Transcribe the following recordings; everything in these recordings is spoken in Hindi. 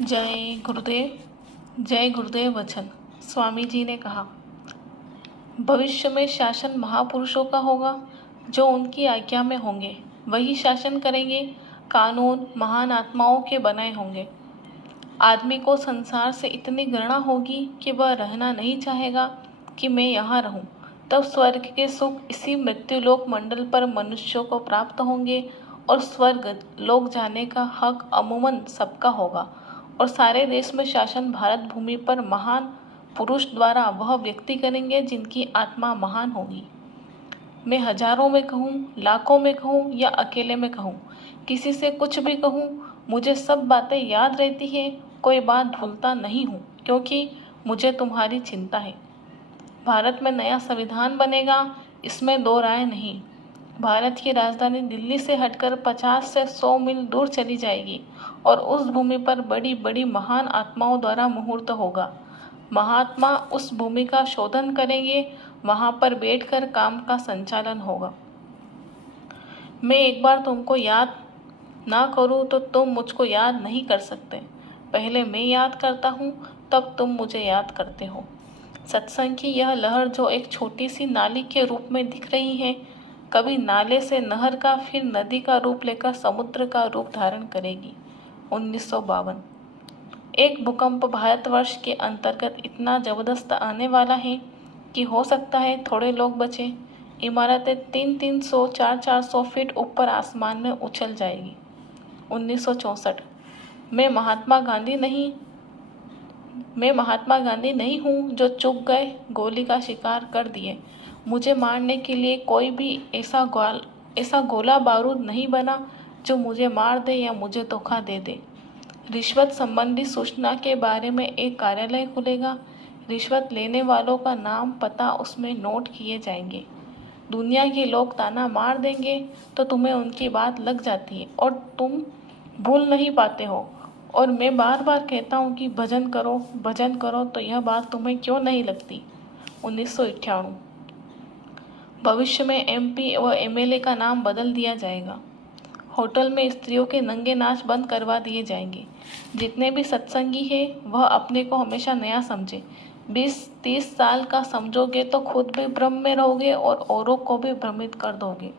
जय गुरुदेव वचन। स्वामी जी ने कहा, भविष्य में शासन महापुरुषों का होगा, जो उनकी आज्ञा में होंगे वही शासन करेंगे। कानून महान आत्माओं के बनाए होंगे। आदमी को संसार से इतनी घृणा होगी कि वह रहना नहीं चाहेगा कि मैं यहाँ रहूं। तब स्वर्ग के सुख इसी मृत्युलोक मंडल पर मनुष्यों को प्राप्त होंगे और स्वर्ग लोक जाने का हक अमूमन सबका होगा। और सारे देश में शासन भारत भूमि पर महान पुरुष द्वारा वह व्यक्ति करेंगे जिनकी आत्मा महान होगी। मैं हजारों में कहूँ, लाखों में कहूँ या अकेले में कहूँ, किसी से कुछ भी कहूँ, मुझे सब बातें याद रहती है। कोई बात भूलता नहीं हूँ, क्योंकि मुझे तुम्हारी चिंता है। भारत में नया संविधान बनेगा, इसमें दो राय नहीं। भारत की राजधानी दिल्ली से हटकर 50 से 100 मील दूर चली जाएगी और उस भूमि पर बड़ी बड़ी महान आत्माओं द्वारा मुहूर्त होगा। महात्मा उस भूमि का शोधन करेंगे, वहां पर बैठकर काम का संचालन होगा। मैं एक बार तुमको याद ना करूं तो तुम मुझको याद नहीं कर सकते। पहले मैं याद करता हूं, तब तुम मुझे याद करते हो। सत्संग की यह लहर जो एक छोटी सी नाली के रूप में दिख रही है, कभी नाले से नहर का, फिर नदी का रूप लेकर समुद्र का रूप धारण करेगी। 1952। एक भूकंप भारतवर्ष के अंतर्गत इतना जबरदस्त आने वाला है कि हो सकता है थोड़े लोग बचे। इमारतें 300-300, 400-400 फीट ऊपर आसमान में उछल जाएगी। 1964। मैं महात्मा गांधी नहीं हूँ जो चुप गए, गोली का शिकार कर दिए। मुझे मारने के लिए कोई भी ऐसा गोला बारूद नहीं बना जो मुझे मार दे या मुझे धोखा दे दे। रिश्वत संबंधी सूचना के बारे में एक कार्यालय खुलेगा। रिश्वत लेने वालों का नाम पता उसमें नोट किए जाएंगे। दुनिया के लोग ताना मार देंगे तो तुम्हें उनकी बात लग जाती है और तुम भूल नहीं पाते हो। और मैं बार बार कहता हूँ कि भजन करो, तो यह बात तुम्हें क्यों नहीं लगती। 1998। भविष्य में MP व MLA का नाम बदल दिया जाएगा। होटल में स्त्रियों के नंगे नाच बंद करवा दिए जाएंगे। जितने भी सत्संगी है वह अपने को हमेशा नया समझे। 20-30 साल का समझोगे तो खुद भी भ्रम में रहोगे और औरों को भी भ्रमित कर दोगे।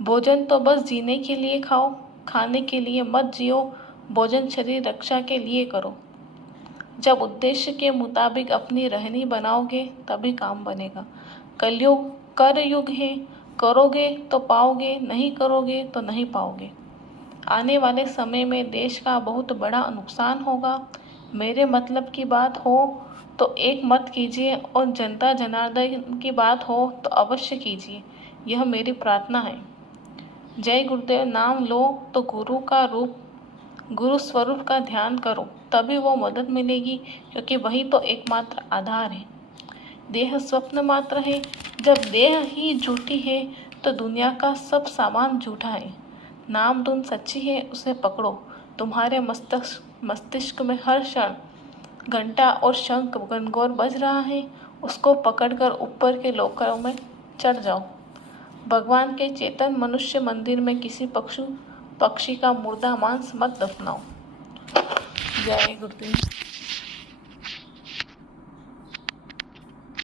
भोजन तो बस जीने के लिए खाओ, खाने के लिए मत जियो। भोजन शरीर रक्षा के लिए करो। जब उद्देश्य के मुताबिक अपनी रहनी बनाओगे तभी काम बनेगा। कलयुग कर युग है, करोगे तो पाओगे, नहीं करोगे तो नहीं पाओगे। आने वाले समय में देश का बहुत बड़ा नुकसान होगा। मेरे मतलब की बात हो तो एक मत कीजिए और जनता जनार्दन की बात हो तो अवश्य कीजिए। यह मेरी प्रार्थना है। जय गुरुदेव नाम लो तो गुरु स्वरूप का ध्यान करो, तभी वो मदद मिलेगी, क्योंकि वही तो एकमात्र आधार है। देह स्वप्न मात्र है। जब देह ही झूठी है तो दुनिया का सब सामान झूठा है। नाम धुन सच्ची है, उसे पकड़ो। तुम्हारे मस्तिष्क में हर क्षण घंटा और शंख गणगौर बज रहा है, उसको पकड़कर ऊपर के लोकों में चढ़ जाओ। भगवान के चेतन मनुष्य मंदिर में किसी पक्षी का मुर्दा मांस मत दफनाओ। जय गुरुदेव।